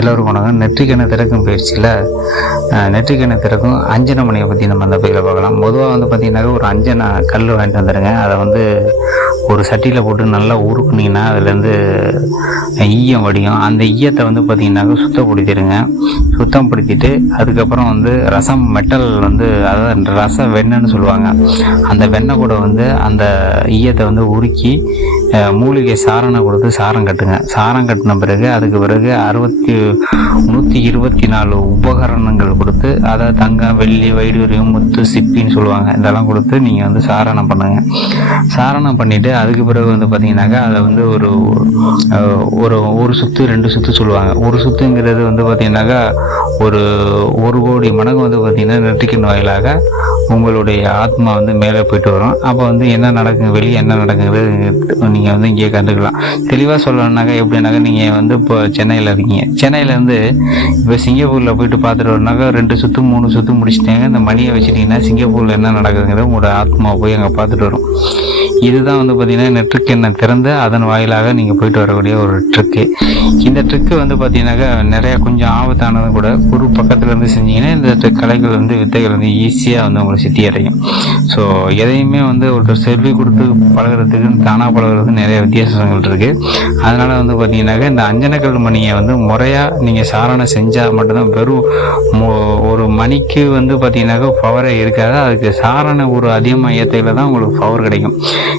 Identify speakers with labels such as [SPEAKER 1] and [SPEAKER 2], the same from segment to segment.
[SPEAKER 1] எல்லோருக்கும் வணக்கம். நெற்றிக்கணை திறக்கும் பயிற்சியில் நெற்றிக்கணை திறக்கும் அஞ்சனை மணியை பற்றி நம்ம அந்த பயிரில் பார்க்கலாம். பொதுவாக வந்து பார்த்திங்கனாக்கா ஒரு அஞ்சனை கல் வாங்கிட்டு வந்துடுங்க அதை வந்து ஒரு சட்டியில் போட்டு நல்லா உருக்குனிங்கன்னா அதுலேருந்து ஈயம் வடியும். அந்த ஈயத்தை வந்து பார்த்திங்கனாக்கா சுத்தப்படுத்திடுங்க. சுத்தப்படுத்திட்டு அதுக்கப்புறம் வந்து ரசம் மெட்டல் வந்து அதாவது ரசம் வெண்ணன்னு சொல்லுவாங்க. அந்த வெண்ணெய் கூட வந்து அந்த ஈயத்தை வந்து உருக்கி மூலிகை சாரணை கொடுத்து சாரம் கட்டுங்க. சாரம் கட்டின பிறகு அதுக்கு பிறகு அறுபத்தி நூற்றி இருபத்தி நாலு உபகரணங்கள் கொடுத்து அதாவது தங்கம் வெள்ளி வைடூரியம் முத்து சிப்பின்னு சொல்லுவாங்க. இதெல்லாம் கொடுத்து நீங்கள் வந்து சாரணம் பண்ணுங்க. சாரணம் பண்ணிவிட்டு அதுக்கு பிறகு வந்து பார்த்தீங்கன்னாக்கா அதை வந்து ஒரு ஒரு ஒரு சுற்று ரெண்டு சுற்று சொல்லுவாங்க. ஒரு சுற்றுங்கிறது வந்து பார்த்தீங்கன்னாக்கா ஒரு ஒரு கோடி மடங்கு வந்து பார்த்திங்கன்னா நெற்றிக்கின் வாயிலாக. உங்களுடைய ஆத்மா வந்து மேலே போயிட்டு வரும். அப்போ வந்து என்ன நடக்குது? வெளியே என்ன நடக்குது? நீங்கள் வந்து இங்கேயே கண்டுக்கலாம். தெளிவாக சொல்லணுன்னாக்கா எப்படின்னாக்கா நீங்கள் வந்து இப்போ சென்னையில் இருக்கீங்க. சென்னையிலேருந்து இப்போ சிங்கப்பூரில் போயிட்டு பார்த்துட்டு வரனாக்கா ரெண்டு சுற்று மூணு சுற்று முடிச்சிட்டாங்க. இந்த மணியை வச்சுட்டிங்கன்னா சிங்கப்பூரில் என்ன நடக்குதுங்கிறத உங்களோட ஆத்மா போய் அங்கே பார்த்துட்டு வரும். இதுதான் வந்து பார்த்தீங்கன்னா ட்ரிக் என்ன திறந்து அதன் வாயிலாக நீங்கள் போயிட்டு வரக்கூடிய ஒரு ட்ரிக்கு இந்த ட்ரிக்கு வந்து பார்த்தீங்கன்னாக்கா நிறையா கொஞ்சம் ஆபத்தானதும் கூட. குரு பக்கத்தில் இருந்து செஞ்சீங்கன்னா இந்த கலைகள் வந்து வித்தைகள் வந்து ஈஸியாக வந்து உங்களை சித்தி அடையும். ஸோ எதையுமே வந்து ஒருத்தர் செல்வி கொடுத்து பழகிறதுக்கு தானாக பழகிறது நிறைய வித்தியாசங்கள் இருக்குது அதனால் வந்து பார்த்தீங்கன்னாக்கா இந்த அஞ்சனக்கல் மணியை வந்து முறையாக நீங்கள் சாரணை செஞ்சால் மட்டும்தான் வெறும் ஒரு மணிக்கு வந்து பார்த்தீங்கன்னாக்கா பவரே இருக்காது. அதுக்கு சாரண ஒரு அதிகமாக ஏற்றையில் தான் உங்களுக்கு பவர் கிடைக்கும்.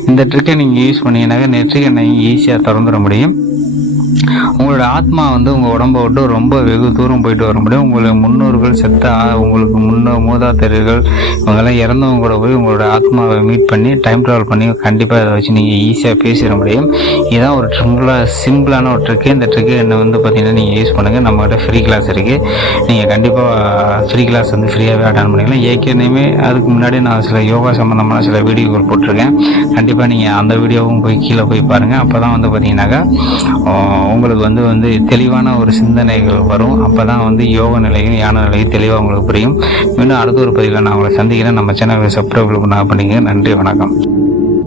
[SPEAKER 1] இந்த ட்ரிக்கை நீங்கள் யூஸ் பண்ணீங்கன்னாக்கா நெற்றிக்கண்ணை ஈஸியாக திறந்துட முடியும். உங்களோட ஆத்மா வந்து உங்கள் உடம்ப விட்டு ரொம்ப வெகு தூரம் போயிட்டு வர முடியும். உங்களுடைய முன்னோர்கள் செத்த உங்களுக்கு முன்னோ மூதாதையர்கள் இவங்கெல்லாம் இறந்தவங்க கூட போய் உங்களோட ஆத்மாவை மீட் பண்ணி டைம் ட்ராவல் பண்ணி கண்டிப்பாக இதை வச்சு நீங்கள் ஈஸியாக பேசிட முடியும். இதுதான் ஒரு ட்ரிம்பிளாக சிம்பிளான ஒரு ட்ரிக்கு இந்த ட்ரிக்கு என்ன வந்து பார்த்திங்கன்னா நீங்கள் யூஸ் பண்ணுங்கள் நம்மகிட்ட ஃப்ரீ கிளாஸ் இருக்குது நீங்கள் கண்டிப்பாக ஃப்ரீ கிளாஸ் வந்து ஃப்ரீயாகவே அட்டன் பண்ணிக்கலாம். ஏற்கனவே அதுக்கு முன்னாடி நான் சில யோகா சம்மந்தமான சில வீடியோக்கள் போட்டிருக்கேன். கண்டிப்பாக நீங்கள் அந்த வீடியோவும் போய் கீழே போய் பாருங்கள் அப்போ தான் வந்து பார்த்தீங்கன்னாக்கா உங்களுக்கு வந்து வந்து தெளிவான ஒரு சிந்தனைகள் வரும். அப்போ தான் வந்து யோக நிலையும் யான நிலையும் தெளிவாக உங்களுக்கு புரியும். மீண்டும் அடுத்த ஒரு பதிவில் நான் உங்களை சந்திக்கிறேன். நம்ம சேனலை சப்ஸ்கிரைப் பண்ண பண்ணிங்க. நன்றி வணக்கம்.